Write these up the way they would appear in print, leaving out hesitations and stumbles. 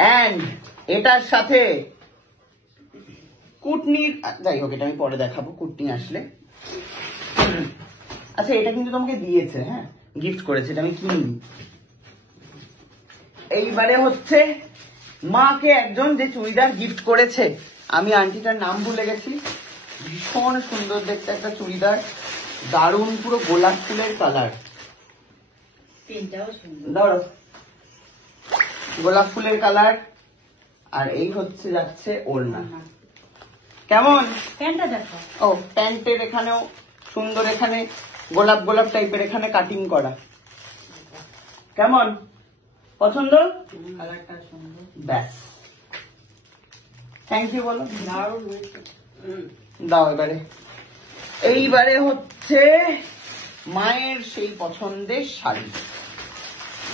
And এটার সাথে কুটনির, যাই হোক এটা আমি পরে দেখাবো কুটনি আসলে। আচ্ছা এটা কিন্তু তোমাকে দিয়েছে, হ্যাঁ গিফট করেছে, এটা আমি কিনিনি। এইবারে হচ্ছে মাকে একজন যে চুড়িদার গিফট করেছে, আমি আন্টিটার নাম ভুলে গেছি, ভীষণ সুন্দর দেখতে একটা চুড়িদার, দারুণ পুরো গোলাপ ফুলের কালার, ধরো গোলাপ ফুলের কালার। আর এই হচ্ছে যাচ্ছে ওড়না, কেমন প্যান্টটা দেখো। ও প্যান্টের এখানেও সুন্দর, এখানে গোলাপ গোলাপ টাইপের এখানে কাটিং করা, কেমন পছন্দ? কালারটা সুন্দর, ব্যাস থ্যাংক ইউ বলো। দাও এবারে। এইবারে হচ্ছে মায়ের সেই পছন্দের শাড়ি,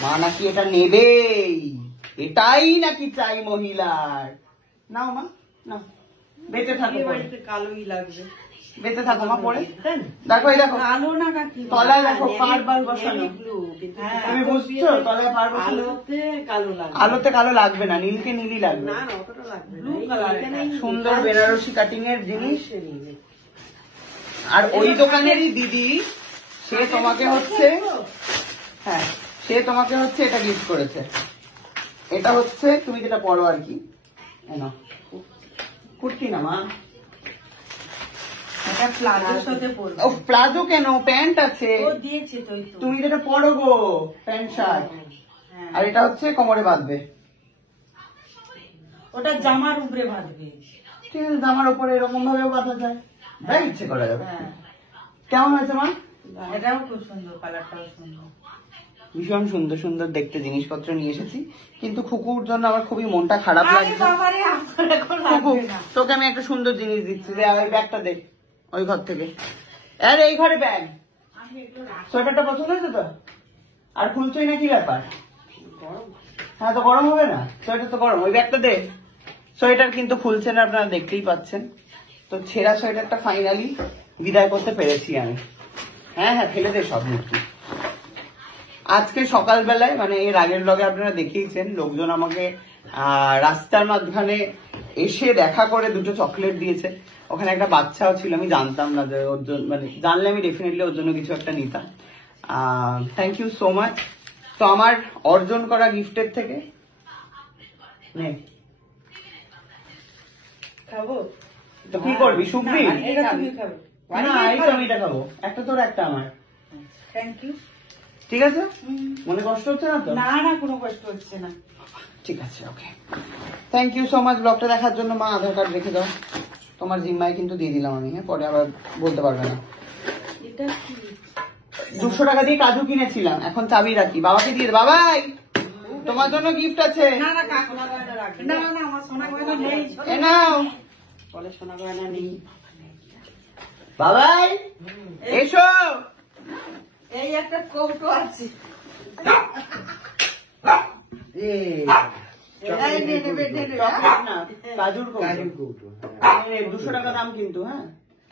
মা নাকি এটা নেবেই, এটাই নাকি চাই মহিলার। নাও মা নাও, বেঁচে থাকো পরে, কালোই লাগবে, বেঁচে থাকো মা পরে। দেখো এই দেখো কালো না কাকি, তলায় দেখো পার বার বসানো, তুমি বুঝছো তলায় পার বসানো। আলোতে কালো লাগবে না, নীলকে নীলই লাগবে, সুন্দর বেনারসি কাটিং এর জিনিস। আর ওই দোকানেরই দিদি, সে তোমাকে হচ্ছে, হ্যাঁ সে তোমাকে হচ্ছে এটা গিফট করেছে। এটা হচ্ছে তুমি যেটা পরো আর কি, কুর্তি না মা, প্লাজো কেন, প্যান্ট আছে, তুমি যেটা পরো গো প্যান্ট শার্ট, আর এটা হচ্ছে কোমরে বাঁধবে, ওটা জামার উপরে বাঁধবে। ঠিক আছে জামার উপরে এরকম ভাবেও বাঁধা যায়, যা ইচ্ছে করা যাবে। কেমন হয়েছে মা? এটাও খুব সুন্দর, কালারটাও সুন্দর, ভীষণ সুন্দর সুন্দর দেখতে জিনিসপত্র নিয়ে এসেছি, কিন্তু খুকুর জন্য আমার খুবই মনটা খারাপ লাগছে। খুকু তোকে আমি একটা সুন্দর জিনিস দিচ্ছি, ওই ব্যাগটা দে ওই ঘর থেকে, আর এই ঘরে ব্যাগ। সোয়েটারটা পছন্দ হয়েছে তো? আর খুলছই না কি ব্যাপার? হ্যাঁ তো গরম হবে না, সোয়েটার তো গরম, ওই ব্যাগটা দে। সোয়েটার কিন্তু খুলছে না, আপনারা দেখতেই পাচ্ছেন। তো ছেঁড়া সোয়েটারটা ফাইনালি বিদায় করতে পেরেছি আমি। হ্যাঁ হ্যাঁ ফেলে দে সব মূর্তি। আজকে সকালবেলায় মানে এর আগের ব্লগে আপনারা দেখিয়েছেন, লোকজন আমাকে রাস্তার মাঝখানে এসে দেখা করে দুটো চকলেট দিয়েছে। ওখানে একটা বাচ্চাও ছিল, আমি জানতাম না যে ওর জন্য, মানে জানলে আমি ডেফিনেটলি ওর জন্য কিছু একটা নিতাম। Thank you so much. তো আমার অর্জন করা গিফটের থেকে খাবো তো কি করবি, শুকবি? না এই তো আমি এটা খাবো, একটা তোর একটা আমার। Thank you. ঠিক আছে, মনে কষ্ট হচ্ছে না তো? না না কোনো কষ্ট হচ্ছে না। ঠিক আছে ওকে, থ্যাংক ইউ সো মাচ ব্লগটা দেখার জন্য। মা আধার কার্ড রেখে দাও, তোমার জিম্মায় কিন্তু দিয়ে দিলাম আমি, হ্যাঁ পরে আবার বলতে পারবে না। এটা কি? 200 টাকা দিয়ে কাজু কিনেছিলাম, এখন চাবি রাখি, বাবাকে দিয়ে দে। বাবাই তোমার জন্য গিফট আছে। না না কাকু না না আমার সোনা গয়না নেই, এ নাও, বলে সোনা গয়না নেই। বাবাই এসো, এই একটা কৌটো আছে, কাজুর কৌটো 200 টাকা দাম কিন্তু। হ্যাঁ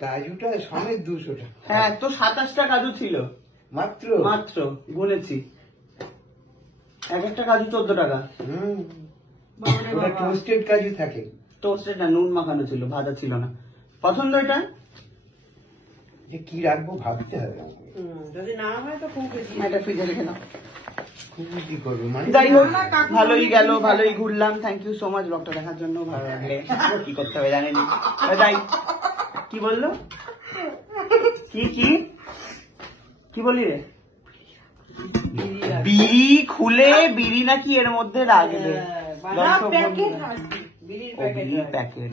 কাজুটা সমেত 200 টাকা। হ্যাঁ তো 27টা কাজু ছিল মাত্র মাত্র, গুনেছি, এক একটা কাজু 14 টাকা। ওটা টোস্টেড কাজু থাকে, টোস্টেড না, নুন মাখানো ছিল, ভাজা ছিল না। পছন্দ এটা? যে কি রাখবো ভাবতে হবে, যদি না হয় তো খুব এটা ফ্রিজে রেখে দাও। কি করবো মানে। যাই হোক ভালোই গেল, ভালোই ঘুরলাম। থ্যাংক ইউ সো মাচ ব্লগটা দেখার জন্য। ভালো লাগলে কি করতে হবে জানেনি। যাই, কি বললো, কি কি কি বলি রে? বিড়ি খুলে বিড়ি নাকি এর মধ্যে রাখবে, প্যাকেট।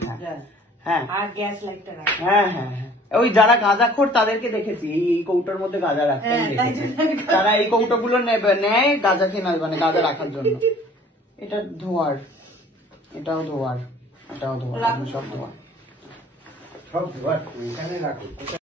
হ্যাঁ আর গ্যাস লাইটটা রাখ। হ্যাঁ হ্যাঁ হ্যাঁ, ওই যারা গাঁজাখোর তাদেরকে দেখেছি এই কৌটোর মধ্যে গাঁজা রাখতে দেখেছি, তারা এই কৌটো গুলো নেয় গাঁজা কেনার, মানে গাঁজা রাখার জন্য। এটা ধোয়ার, এটাও ধোয়ার, এটাও ধোয়ার, সব ধোয়ার, সব এখানে রাখো।